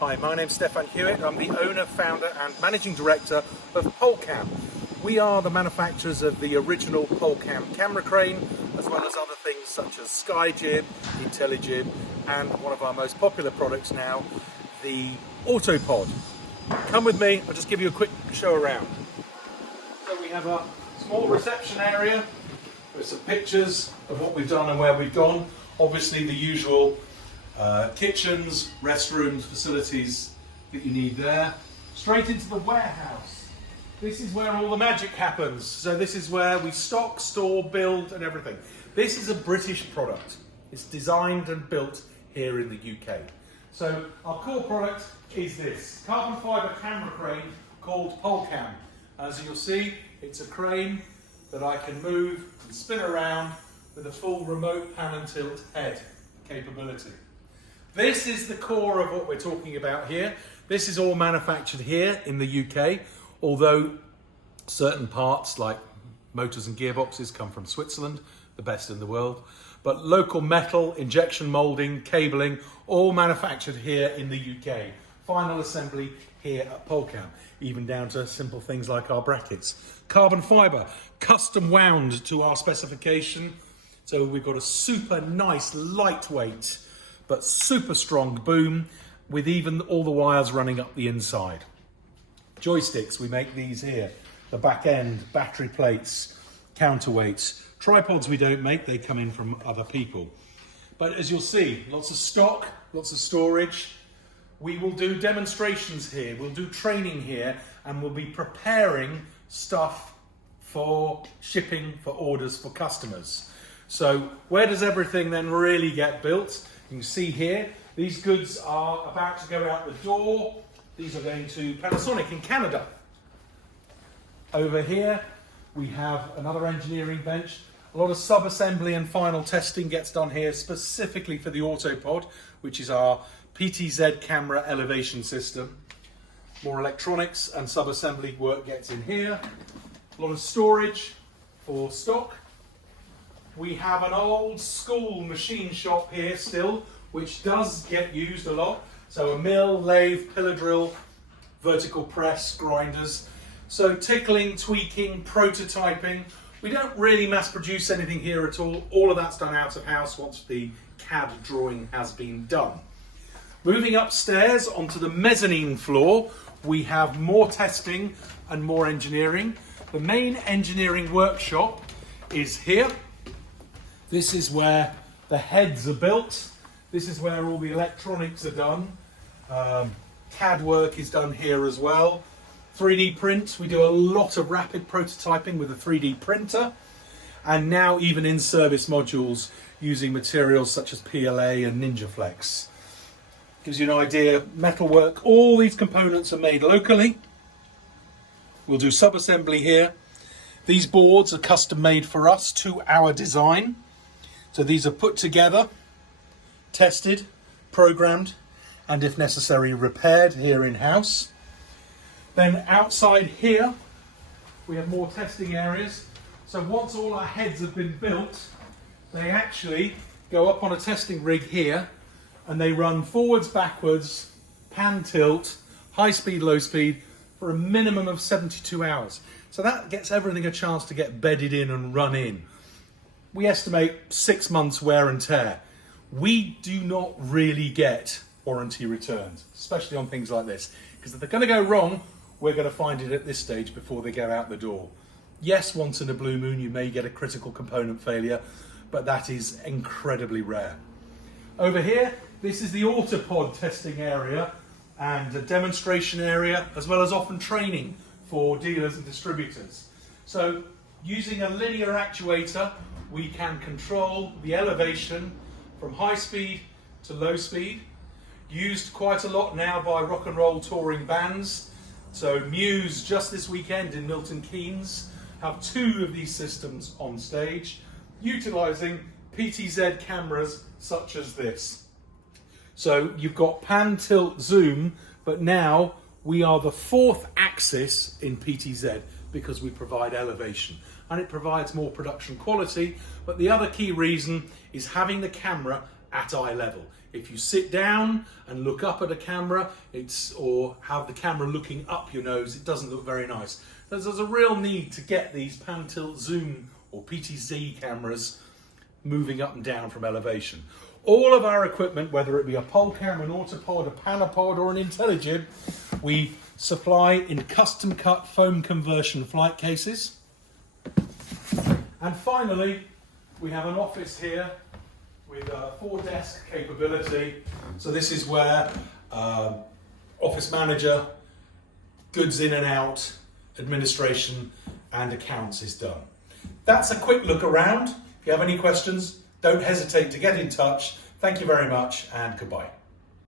Hi, my name's Stefan Hewitt. I'm the owner, founder and managing director of Polecam. We are the manufacturers of the original Polecam camera crane, as well as other things such as SkyJib, IntelliJib, and one of our most popular products now, the Autopod. Come with me, I'll just give you a quick show around. So we have a small reception area with some pictures of what we've done and where we've gone. Obviously the usual kitchens, restrooms, facilities that you need there. Straight into the warehouse. This is where all the magic happens. So this is where we stock, store, build and everything. This is a British product. It's designed and built here in the UK. So our core product is this carbon fibre camera crane called Polecam. As you'll see, it's a crane that I can move and spin around with a full remote pan and tilt head capability. This is the core of what we're talking about here. This is all manufactured here in the UK, although certain parts like motors and gearboxes come from Switzerland, the best in the world. But local metal, injection moulding, cabling, all manufactured here in the UK. Final assembly here at Polecam, even down to simple things like our brackets. Carbon fibre, custom wound to our specification. So we've got a super nice, lightweight, but super strong boom with even all the wires running up the inside. Joysticks, we make these here. The back end, battery plates, counterweights. Tripods we don't make, they come in from other people. But as you'll see, lots of stock, lots of storage. We will do demonstrations here, we'll do training here, and we'll be preparing stuff for shipping, for orders, for customers. So where does everything then really get built? You can see here, these goods are about to go out the door. These are going to Panasonic in Canada. Over here, we have another engineering bench. A lot of sub-assembly and final testing gets done here specifically for the Autopod, which is our PTZ camera elevation system. More electronics and sub-assembly work gets in here. A lot of storage for stock. We have an old school machine shop here still, which does get used a lot. So a mill, lathe, pillar drill, vertical press, grinders. So tickling, tweaking, prototyping. We don't really mass produce anything here at all. All of that's done out of house once the CAD drawing has been done. Moving upstairs onto the mezzanine floor, we have more testing and more engineering. The main engineering workshop is here. This is where the heads are built. This is where all the electronics are done. CAD work is done here as well. 3D print, we do a lot of rapid prototyping with a 3D printer. And now even in-service modules using materials such as PLA and NinjaFlex. Gives you an idea, metalwork, all these components are made locally. We'll do sub-assembly here. These boards are custom made for us to our design. So these are put together, tested, programmed, and if necessary repaired here in-house. Then outside here, we have more testing areas. So once all our heads have been built, they actually go up on a testing rig here and they run forwards, backwards, pan tilt, high speed, low speed for a minimum of 72 hours. So that gets everything a chance to get bedded in and run in. We estimate 6 months wear and tear. We do not really get warranty returns, especially on things like this, because if they're going to go wrong, we're going to find it at this stage before they go out the door. Yes, once in a blue moon you may get a critical component failure, but that is incredibly rare. Over here, this is the Autopod testing area and a demonstration area, as well as often training for dealers and distributors. So using a linear actuator, we can control the elevation from high speed to low speed. Used quite a lot now by rock and roll touring bands. So Muse just this weekend in Milton Keynes have 2 of these systems on stage, utilising PTZ cameras such as this. So you've got pan, tilt, zoom, but now we are the 4th axis in PTZ because we provide elevation. And it provides more production quality, but the other key reason is having the camera at eye level. If you sit down and look up at a camera, or have the camera looking up your nose, it doesn't look very nice. There's a real need to get these pan tilt zoom or PTZ cameras moving up and down from elevation. All of our equipment, whether it be a Polecam, an Autopod, a Panopod or an Intelligib, we supply in custom cut foam conversion flight cases. And finally, we have an office here with a 4-desk capability. So this is where office manager, goods in and out, administration and accounts is done. That's a quick look around. If you have any questions, don't hesitate to get in touch. Thank you very much and goodbye.